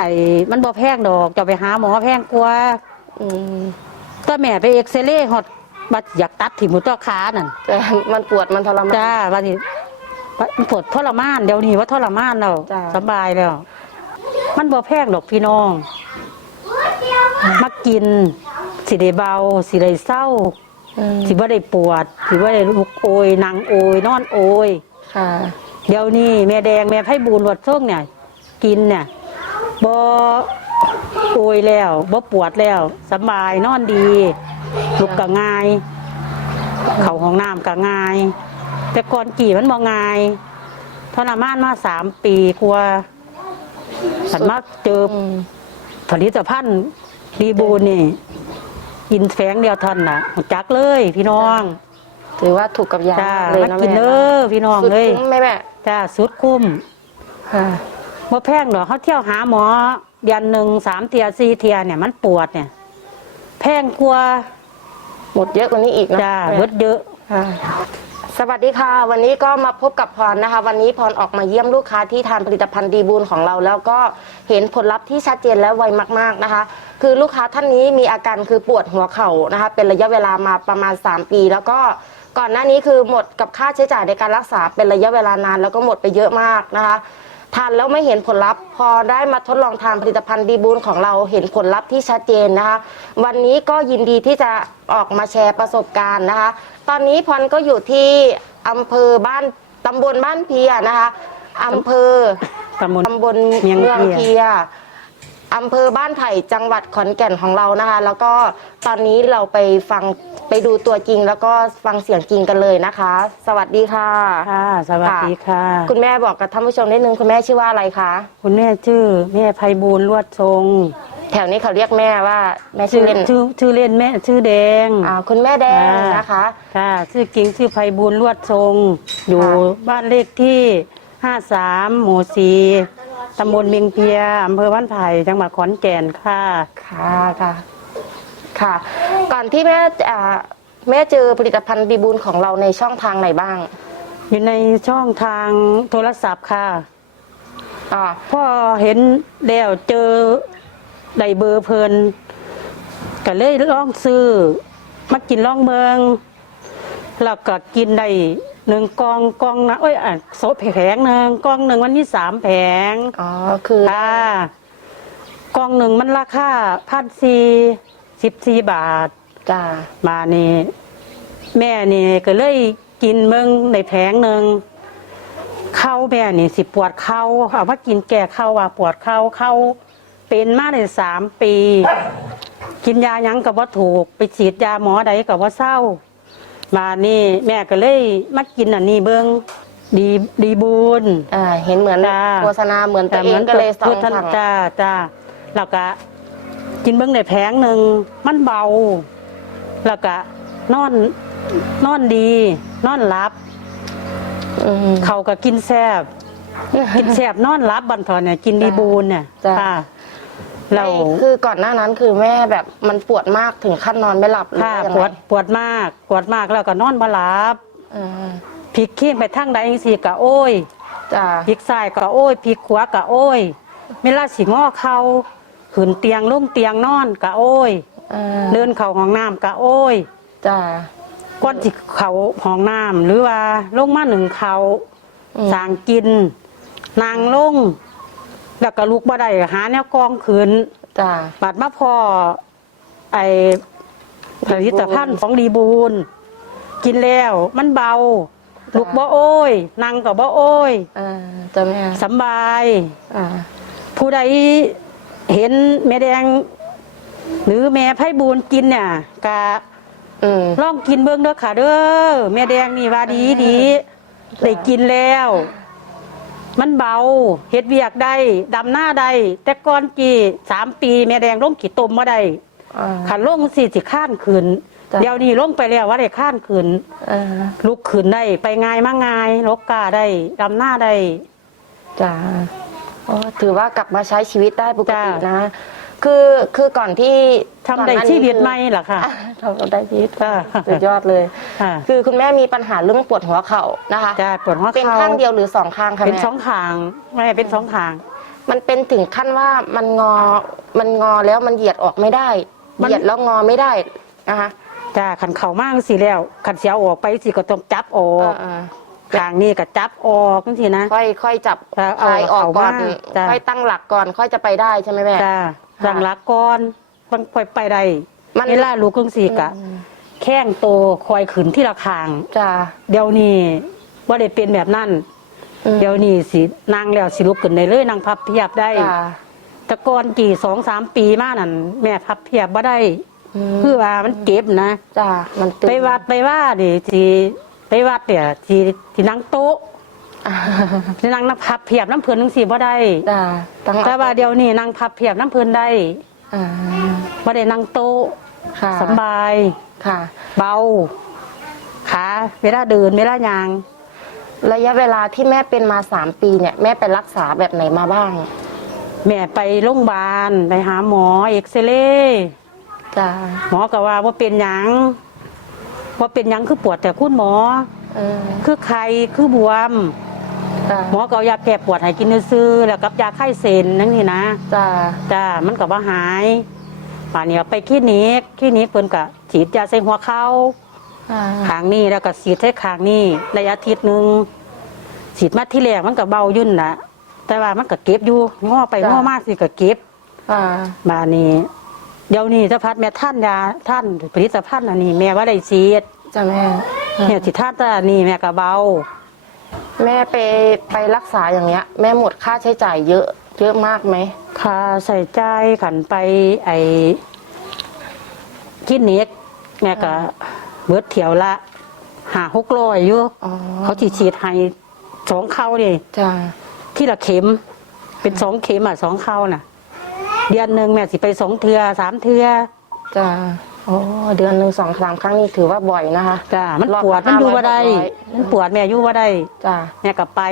ไอ้มันบ่แพงดอกจะไปหาหมอแพงกว่าอืมก็แม่ไปเอ็กซเรย์ฮอดบัดอยากตัดถิ่มมุตัวขานั่นแต่มันปวดมันทรมาน จ้าว่าสิมันปวดทรมานเดี๋ยวนี้ว่าทรมานแล้วจ้ะ สบายแล้ว มันบ่แพงดอกพี่น้อง มากิน สิได้เบา สิได้เศร้า อืมสิบ่ได้ปวด สิบ่ได้ลุกโอยนั่งโอยนอนโอย ค่ะ เดี๋ยวนี้แม่แดงแม่ไพ่บูนวัดส้งเนี่ย กินเนี่ย บ่โอยแล้วบ่ปวดแล้วสบายนอนดีลุกก็ง่าย เข้าห้องน้ำก็ง่าย แต่ก่อนกี่มันบ่ง่ายทรมานมาสามปีกว่าฉันมาเจออืมผลิตภัณฑ์ดีบูนนี่กินแฝงเดียวเทอนน่ะรู้จักเลย พี่น้องถือว่าถูกกับยาจ้าเลยมานะกิแม่นเด้อพี่น้องสุดเลยคุ้มไหมแม่จ้าสุดคุ้มค่ะ บ่แพงดอกเขาเที่ยวหาหมอเดือนหนึ่งสามเทียสี่เทียเนี่ยมันปวดเนี่ย แพงกว่าหมดเยอะกว่านี้อีกนะจ้าแม่เบิดเยอะ ค่ะสวัสดีค่ะ วันนี้ก็มาพบกับพรนะคะ วันนี้พรออกมาเยี่ยมลูกค้าที่ทานผลิตภัณฑ์ดีบูลของเรา แล้วก็เห็นผลลัพธ์ที่ชัดเจนและไวมากๆนะคะ คือลูกค้าท่านนี้มีอาการคือปวดหัวเข่านะคะ เป็นระยะเวลามาประมาณ 3 ปี แล้วก็ก่อนหน้านี้คือหมดกับค่าใช้จ่ายในการรักษาเป็นระยะเวลานาน แล้วก็หมดไปเยอะมากนะคะ ทานแล้วไม่เห็นผลลัพธ์พอได้มาทดลองทานผลิตภัณฑ์ดีบูลของเราเห็นผลลัพธ์ที่ชัดเจนนะคะ วันนี้ก็ยินดีที่จะออกมาแชร์ประสบการณ์นะคะ ตอนนี้พรก็อยู่ที่อำเภอบ้านตำบลบ้านเพียนะคะอำเภอตำบลตำบลเมียงเมืองเพีเพียย อำเภอบ้านไผ่จังหวัดขอนแก่นของเรานะคะ แล้วก็ตอนนี้เราไปฟังไปดูตัวจริง แล้วก็ฟังเสียงจริงกันเลยนะคะ สวัสดีค่ะ ค่ะ สวัสดีค่ะ คุณแม่บอกกับท่านผู้ชมนิดนึงคุณแม่ชื่อว่าอะไรคะ คุณแม่ชื่อแม่ไพบูลย์ลวดทรง แถวนี้เขาเรียกแม่ว่าแม่ชื่ชื่ออเล่นชื่อชื่อเล่นแม่ชื่อแดง อ่าคุณแม่แดงอ่านนะคะ ค่ะ ชื่อจริงชื่อไพบูลย์ลวดทรง อยู่ค่ะ บ้านเลขที่ห้าสามหมู่สี่ ตำบลเมียงเพียอำเภอบ้านไผ่จังหวัดขอนแก่นค่ะ ค่ะค่ะค่ะ ก่อนที่แม่อ่าแม่เจอผลิตภัณฑ์ดีบูลของเราในช่องทางไหนบ้างอยู่ในช่องทางโทรศัพท์ค่ะอ่าพ่อเห็นแล้วเจอได้เบอร์เพลินก็เลยลองซื้อมากินลองเมืองแล้วก็กินได้ หนึ่งกองกองนะเอ้ยอะโซแผงหนึ่งกองหนึ่งวันนี้สามแผงอ๋อคือค่ะกองหนึ่งมันราคาพันสี่สิบสี่บาทจ้ามานี่แม่นี่ก็เลยกินเมืองในแผงหนึ่งเข้าแม่นี่สิปวดเข่าเอามากินแก้เข่าว่าปวดเข่าเข่าเป็นมาได้สามปี กินยาหยังกับว่าถูก ไปฉีดยาหมอใดกับว่าเศร้า มานี่แม่ก็เลยมากินอันนี้เบิ้งดีดีบุญ อ่าเห็นเหมือนจ้า โฆษณาเหมือนตัวเองก็เลยส่องพุทธสั่งจ้าจ้าแล้วก็กินเบิ้งในแผงหนึ่งมันเบา แล้วก็นอนนอนดี นอนหลับ อืม เขาก็กินแซบ กินแซบนอนหลับบันทอนเนี่ยกินดีบูนเนี่ยจ้ะ ค่ะ เราไม่คือก่อนหน้านั้นคือแม่แบบมันปวดมากถึงขั้นนอนไม่หลับหรือค่ะยังปไงวดปวดมากปวดมากแล้วก็นอนบ่หลับอ่าพลิกขี้ไปทางใดจังซี่ก็โอ้ยจ้าพลิกซ้ายก็โอ้ยพลิกขวาก็โอ้ยเวลาสิงอเข่าขึ้นเตียงลงเตียงนอนก็โอ้ย อ่าเดินเข้าห้องน้ำก็โอ้ยจ้าก้อนสิเข้าห้องน้ำหรือว่าลงมาหนึ่งเขาอืมสร้างกินนางลง แล้วก็ลุกบ่ได้หาแนวกองขืนจ้าบาดมาพอไอผลิตภัณฑ์ของดีบูนกินแล้วมันเบาจ้ะลุกบ่โอ้ยนั่งก็บ่โอ้ยอ่าจ้าแม่สำบายอ่าผู้ใดเห็นแม่แดง หรือแม่ไพ่บูนกินเนี่ยกะอืมลองกินเบิ่งเด้อค่ะเด้อแม่แดงนี่ว่าดีดีจ้ะได้กินแล้ว มันเบาเฮ็ดเวียกได้ดำหน้าได้แต่ก่อนกี่สามปีแม่แดงลงกี่ตมมาได้อ่า ขันลงสี่สิข้านขืนจ้ะ เดี๋ยวนี้ลงไปแล้วว่าได้ข้านขืนอ่าลุกขืนได้ไปง่ายมาง่ายลกกาได้ดำหน้าได้ จ้าอ๋อถือว่ากลับมาใช้ชีวิตได้ปกติจ้านะ คือคือก่อนที่ทำได้ก่อนหน้านี้ชีวิตคือไหมล่ะค่ะอะทำได้ชีวิตค่ะสุดยอดเลยค่ะคือคุณแม่มีปัญหาเรื่องปวดหัวเข่านะคะจะปวดหัวเป็นเข่าข้างเดียวหรือสองข้างคะเป็นแม่สองขางแม่เป็นสองขาง มันเป็นถึงขั้นว่ามันงอมันงอแล้วมันเหยียดออกไม่ได้มันเหยียดแล้วงอไม่ได้นะคะจ้าขันเข่ามากสิแล้วขันเสียออกไปสิก็ต้องจับออเอกอทางนี้ก็จับออกจังซี่นะค่อยค่อยจับจ้ะคลายออกก่อนเอาเข้ามาจ้ะค่อยตั้งหลักก่อนค่อยจะไปได้ใช่ไหมแม่จ้า สั่งลักก่อนต้องค่อยไปได้มัน เวลาลูกจังซี่ก็อืมแข้งโตคอยขึ้นที่ละคาง จ้ะเดี๋ยวนี้ว่าได้เป็นแบบนั้นอืมเดี๋ยวนี้สินั่งแล้วสิลุกขึ้นได้เลยนั่งพับเพียบได้ จ้ะแต่ก่อนกี่สองสามปีมานั่นแม่พับเพียบบ่ได้อืมคือว่ามันเก็บนะ จ้ะมันตึงไปวัดไปว่าดิสิไปวัดเนี่ยสิสินั่งโต๊ะ อ่าสินั่งนับพับเพียบน้ำเพิ่นจังซี่บ่ได้จ้ะต้องแต่ว่าเดี๋ยวนี้นั่งพับเพียบน้ำเพิ่นได้อ่าบ่ได้นั่งโต๊ะค่ะสำบาย ค่ะ เบาขาเวลาเดินเวลายาง ระยะเวลาที่แม่เป็นมาสามปีเนี่ยแม่ไปรักษาแบบไหนมาบ้าง แม่ไปโรงพยาบาลไปหาหมอเอ็กซเรย์จ้ะหมอก็ว่าว่าเป็นหยังว่าเป็นหยังคือปวดแต่คุณหมอ เออคือไข้คือบวม จ้ะ หมอก็เอายาแก้ปวดให้กินซื้อๆแล้วกับยาไข้เส้นนั่นนี่นะ จ้ะจ้ามันก็บ่หายป่านนี้เอาไปคลินิกคลินิกเพิ่นก็ฉีดยาใส่หัวเข่าอ่าข้างนี้แล้วก็ฉีดใส่ข้างนี้ในอาทิตย์หนึงฉีดมาที่แรกมันก็เบายุ่นน่ะแต่ว่ามันก็เก็บอยู่ง้อไปง้อมาสิก็เก็บอ่ามานี่เดี๋ยวนี้ถ้าพัดแม่ท่านยาท่านผลิตภัณฑ์อันนี้แม่ว่าได้ฉีดจ้ะแม่แม่สิท่านแต่อันนี้แม่ก็เบา แม่ไปไปรักษาอย่างเงี้ย แม่หมดค่าใช้จ่ายเยอะ เยอะมากไหมค่าใส่ใจายขันไปไอ้คลินิกแม่ก็เบิดเถียวละหาหกร้อยอยู่อ๋อเขาฉีดฉีดให้สองเข้าดิจ้ะที่ละเข็ม เป็นสองเข็มอะสองเข้าน่ะ เดือนหนึ่งแม่สิไปสองเทือสามเทือ จ้ะ โอ้เดือนหนึ่งสองสามครั้งนี่ถือว่าบ่อยนะคะ จ้ามันรอบปวดละมันอยู่ว่าได้500 มันปวดแม่อยู่ว่าได้จ้ะ แม่ก็ไป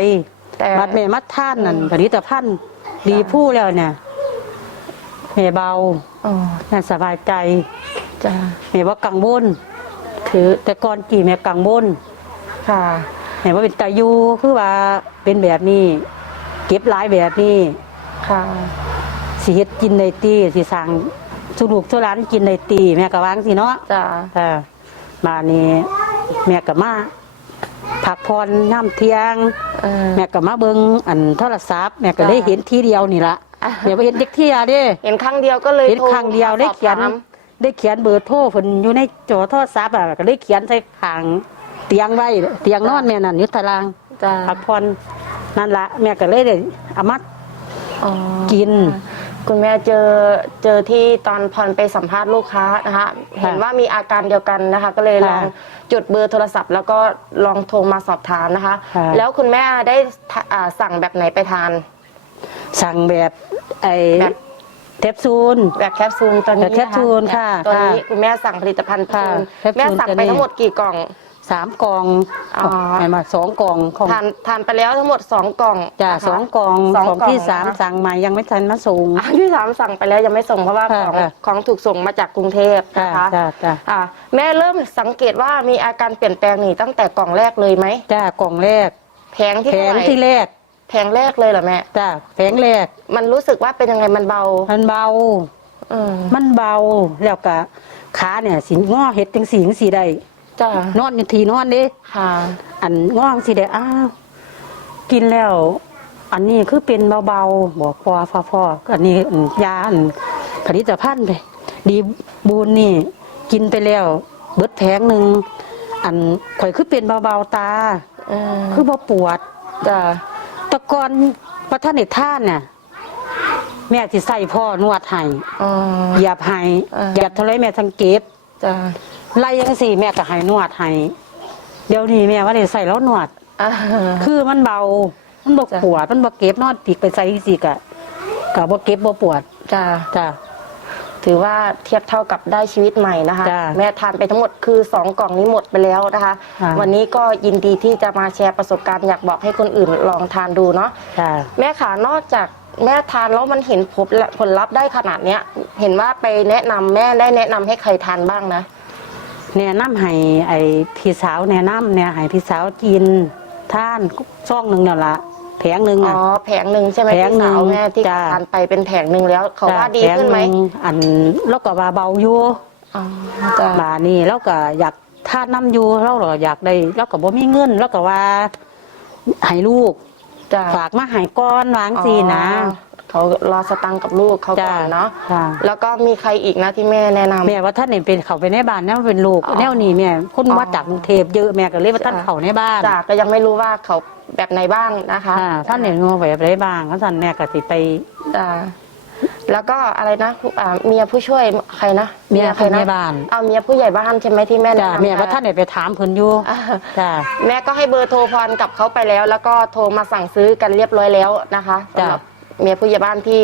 แต่ บัดแม่มัดท่านนั่นผลิตภัณฑ์ดีผู้แล้วเนี่ยแม่เบาอ๋อแม่สบายใจจ้ะแม่ว่ากังวลคือแต่ก่อนกี่แม่กังวลค่ะ แม่ว่าเป็นตายูคือว่าเป็นแบบนี้ เก็บหลายแบบนี้ค่ะ สิเฮ็ดกินในตีสิสั่ง สุลูกสุร้านกินในตี แม่ก็วาจั่งสิเนาะจ้ะค่ะมานี่แม่ก็มาพักผ่อนน้ำเที่ยง เออ แม่ก็มาเบิ่งอันโทรศัพท์แม่ก็ได้จ้ะเห็นทีเดียวนี่ละอะ แม่บ่เห็นเด็กเที่ยเด้เห็นครั้งเดียวก็เลยเห็นโทรครั้งเดียวได้เขียน สอบถามได้เขียนเบอร์โทรเพิ่นอยู่ในจอโทรศัพท์อะก็ได้เขียนใส่ข้างเตียงไว้เตียงนอนแม่นั่นอยู่ตารางจ้ะพักผ่อนนั่นละแม่ก็เลยได้เอามาอ๋อกิน คุณแม่เจอเจอที่ตอนพรไปสัมภาษณ์ลูกค้านะคะ เห็นว่ามีอาการเดียวกันนะคะ ก็เลยลองค่ะจดเบอร์โทรศัพท์ แล้วก็ลองโทรมาสอบถามนะคะค่ะแล้วคุณแม่ได้ทะอ่าสั่งแบบไหนไปทาน สั่งแบบไอ้แบบเทปซูลแบบแคปซูลตัวนี้แบบแคปซูลนค่ะตัวนี้ค่ะคุณแม่สั่งผลิตภัณฑ์ค่ะซูลแคปซูลแม่สั่งตัวไปนี้ทั้งหมดกี่กล่อง สามกล่องอ๋อไอ้มาสองกล่องของทานทานไปแล้วทั้งหมดสองกล่องจ้านะคะ สองกล่องสองของกล่องที่สามนะคะ สั่งมายังไม่ทันมาส่ง อันที่สามสั่งไปแล้วยังไม่ส่งเพราะว่าค่ะของค่ะ ของถูกส่งมาจากกรุงเทพจ้านะคะจ้าจ้าอะแม่เริ่มสังเกตว่ามีอาการเปลี่ยนแปลงนี่ตั้งแต่กล่องแรกเลยไหมจ้ากล่องแรกแผงที่แผเท่างไหร่ที่แรกแผงแรกเลยเหรอแม่จ้าแผงแรกมันรู้สึกว่าเป็นยังไงมันเบามันเบา อืมมันเบาแล้วก็ขาเนี่ยสิงอเห็ดจังสีจังสีได้ จ้านอนอยู่ทีนอนเด้ค่ะ อันงอจังสีได้อ้าวกินแล้ว อันนี้คือเป็นเบาๆบอกพ่อพ่อพ่อก็อันนี้อันยาอันผลิตภัณฑ์ไปดีบูนนี่ กินไปแล้ว เบิดแผงหนึ่งอันข่อยคือเป็นเบาๆตาอืมคือบ่ปวดจ้าแตะกอนประท่านในท่านเนี่ยแม่สิใส่พ่อนวดให้อ๋อเหยียบให้อ่าเหยียบเท่าไรแม่สังเกตจ้า ไล่ยังสี่แม่ก็ให้นวดให้เดี๋ยวนี้แม่ว่าได้ใส่แล้วนวด อ่าคือมันเบา มันบ่จ้ะปวด มันบ่เก็บนอนปีกไปใส่สิกะก็บ่เก็บบ่ปวดจ้าจ้ะ ถือว่าเทียบเท่ากับได้ชีวิตใหม่นะคะ จ้ะแม่ทานไปทั้งหมดคือสองกล่องนี้หมดไปแล้วนะคะ ค่ะ วันนี้ก็ยินดีที่จะมาแชร์ประสบการณ์อยากบอกให้คนอื่นลองทานดูเนาะ จ้ะ แม่ขานอกจากแม่ทานแล้วมันเห็นผลผลลัพธ์ได้ขนาดเนี้ย เห็นว่าไปแนะนำแม่ได้แนะนำให้ใครทานบ้างนะ แนะนำให้ไอ้พี่สาวแนะนำเนี่ยให้พี่สาวกินท่านช่องหนึงนั่นล่ะแผงหนึ่งอ๋อะอแผงหนึ่งใช่ไหมแผงพี่หนึ่งสาวแม่ที่จ้ะ ทานไปเป็นแผงหนึ่งแล้วเขาว่าดีจ้ะขึ้นไหมแผงงอันแล้วก็ว่าเบาอยู่อ๋อจ้ะบานี่แล้วก็อยากทาดน้ำอยู่แล้วก็อยากได้แล้วก็บ่มีเงิน แล้วก็ว่าให้ลูกจ้ะ ฝากมาให้ก้อนวางสินะ อ๋อ เขารอสตังค์กับลูกเขาจ้ะก่อนเนาะค่ะแล้วก็มีใครอีกนะที่แม่แนะนำ แม่ว่าท่านนี่เป็นเขาไปในบ้านแนวเป็นลูกอ๋อแนวนี้แม่คนอ๋อมาจากกรุงเทพเยอะแม่ก็เลยว่าท่านจ้ะ เขาในบ้านจ้ะก็ยังไม่รู้ว่าเขาแบบไหนบ้างนะคะค่ะท่านเห็นงอแบบไรบ้างท่านแม่ก็สิไป จ้ะแล้วก็อะไรนะอ่าเมียผู้ช่วยใครนะเมียใครผู้ใหนะญ่บ้าน เอาเมียผู้ใหญ่บ้านใช่ไหมที่แม่แนะจ้ะนำแม่ว่าท่านเนี่ยไปถามเพิ่นอยู่อ่า จ้ะ แม่ก็ให้เบอร์โทรพรกับเขาไปแล้ว แล้วก็โทรมาสั่งซื้อกันเรียบร้อยแล้วนะคะจ้ะสำหรับ เมียผู้ใหญ่บ้านที่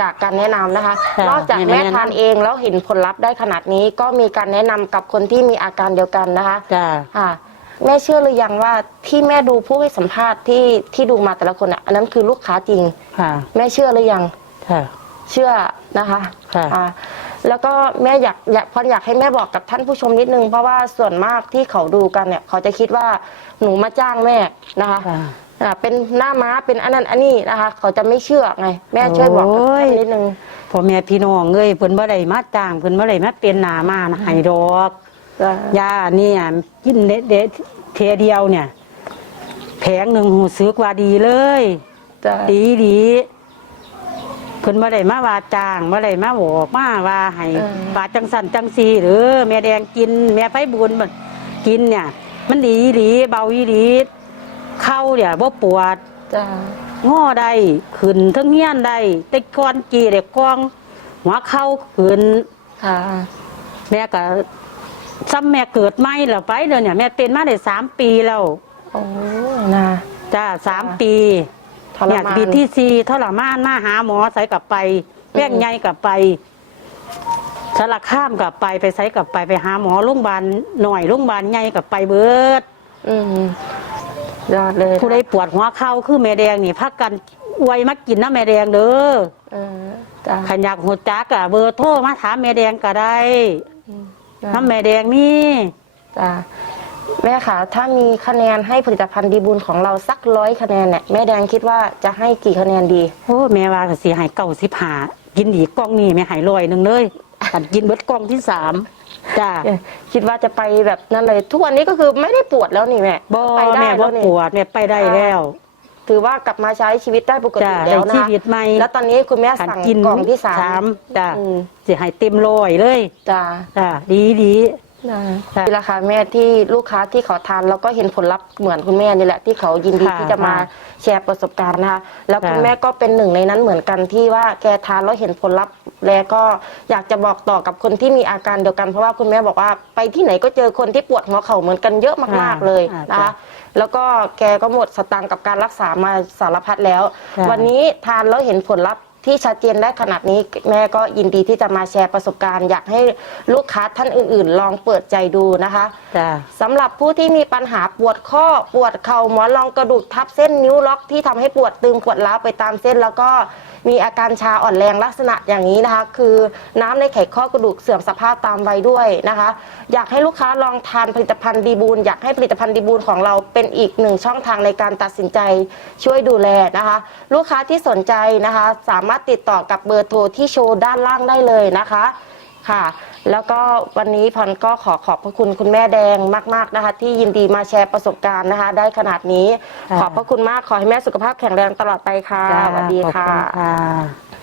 จากการแนะนำนะคะจ้ะนอกจากมีแม่แนะนำ ทานเองแล้วเห็นผลลัพธ์ได้ขนาดนี้ก็มีการแนะนำกับคนที่มีอาการเดียวกันนะคะจ้ะค่ะแม่เชื่อหรือยังว่าที่แม่ดูผู้ให้สัมภาษณ์ที่ที่ดูมาแต่ละคนอะอันนั้นคือลูกค้าจริง ค่ะ แม่เชื่อหรือยัง ค่ะ เชื่อนะคะค่ะอ่าแล้วก็แม่อยากอยากพออยากให้แม่บอกกับท่านผู้ชมนิดนึง เพราะว่าส่วนมากที่เขาดูกันเนี่ย เขาจะคิดว่าหนูมาจ้างแม่นะคะ ค่ะอ่า เป็นหน้าม้าเป็นอันนั้นอันนี้นะคะ เขาจะไม่เชื่อไง แม่ช่วยบอกกับโอ้ยท่านนิดนึงพ่อแม่พี่น้องเอ้ยเพิ่นบ่ได้มาจ้างเพิ่นบ่ได้มาเป็นหน้ามานะให้ดอกจ้ะยาเนี่ยกินเด็ดเด็ดเทยเดียวเนี่ย แผงหนึ่งหูซึกว่าดีเลยจ้ะดีดีเพิ่นบ่ได้มาว่าจ้างบ่ได้มาบอกมาว่าให้ว่าจังสันจังซีหรือ แม่แดงกิน แม่ไผบุญมันกินเนี่ย มันดีดีเบาอีดีเข้าเนี่ยบ่ปวดจ้ะง้อได้ขึ้นเทั้งเฮียนได้แต่ก่อนกี่เด็กกองหัวเข้าขึ้นค่ะ แม่ก็ซ้ำแม่เกิดใหม่แล้วไปเลยเนี่ยแม่เป็นมาได้สามปีแล้วโอ้นะจ้าสามปีทรเนี่ยมาน ปีที่สี่ทรมานมาหาหมอใส่กลับไปแป้งใหญ่กลับไปสารข้ามกลับไปไปใส่กลับไปไปหาหมอโรงพยาบาลหน่อยโรงพยาบาลใหญ่กลับไปเบิด อืม ยอดเลยผู้ใดปวดหัวเข่าคือแม่แดงนี่พักกันไวมากินน้ำแม่แดงเด้อเออจ้ะขันอยากหัวจักอะเบอร์โทรมาถามแม่แดงก็ได้จ้ะน้ำแม่แดงมีจ้ะแม่ค่ะถ้ามีคะแนนให้ผลิตภัณฑ์ดีบุญของเราสักร้อยคะแนนเนี่ยแม่แดงคิดว่าจะให้กี่คะแนนดีโอ้แม่ว่าก็สิให้เก้าสิบห้ากินอีกกล่องนี่แม่ให้ร้อยหนึ่งเลยขันกินเบิดกล่องที่สาม จ้าเอ้ยคิดว่าจะไปแบบนั้นเลย ทุกวันนี้ก็คือไม่ได้ปวดแล้วนี่แม่บ่ไปได้แม่บ่แล้วนี่ปวดแม่ไปได้แล้ว ถือว่ากลับมาใช้ชีวิตได้ปกติจ้าแล้วได้นะชีคะวิตใหม่แล้วตอนนี้คุณแม่ขันสั่งกินกล่องที่สามจ้าอืมสิให้เต็มร้อยเลยจ้าจ้าดีดี จ้าค่ะนี่แหละค่ะแม่ที่ลูกค้าที่เขาทานแล้วก็เห็นผลลัพธ์เหมือนคุณแม่นี่แหละที่เขายินดีค่ะที่จะมาค่ะแชร์ประสบการณ์นะคะแล้วคุณค่ะแม่ก็เป็นหนึ่งในนั้นเหมือนกันที่ว่าแกทานแล้วเห็นผลลัพธ์แล้วก็อยากจะบอกต่อกับคนที่มีอาการเดียวกันเพราะว่าคุณแม่บอกว่าไปที่ไหนก็เจอคนที่ปวดหัวเข่าเหมือนกันเยอะมากๆเลยอ่านะคะจ้ะแล้วก็แกก็หมดสตังค์กับการรักษามาสารพัดแล้ว ค่ะวันนี้ทานแล้วเห็นผลลัพธ์ ที่ชัดเจนได้ขนาดนี้แม่ก็ยินดีที่จะมาแชร์ประสบการณ์ อยากให้ลูกค้าท่านอื่นๆ ลองเปิดใจดูนะคะจ้าสำหรับผู้ที่มีปัญหาปวดข้อปวดเข่าหมอนรองกระดูกทับเส้นนิ้วล็อกที่ทำให้ปวดตึงปวดร้าวไปตามเส้น แล้วก็มีอาการชาอ่อนแรงลักษณะอย่างนี้นะคะ คือน้ำในไขข้อกระดูกเสื่อมสภาพตามวัยด้วยนะคะ อยากให้ลูกค้าลองทานผลิตภัณฑ์ดีบูลอยากให้ผลิตภัณฑ์ดีบูลของเราเป็นอีกหนึ่งช่องทางในการตัดสินใจช่วยดูแลนะคะ ลูกค้าที่สนใจนะคะสามารถติดต่อกับเบอร์โทรที่โชว์ด้านล่างได้เลยนะคะค่ะ แล้วก็วันนี้พรก็ขอขอบพระคุณคุณแม่แดงมาก ๆนะคะ ที่ยินดีมาแชร์ประสบการณ์นะคะ ได้ขนาดนี้ค่ะขอบพระคุณมากขอให้แม่สุขภาพแข็งแรงตลอดไปค่ะจ้าสวัสดีขอบค่ะณค่ะ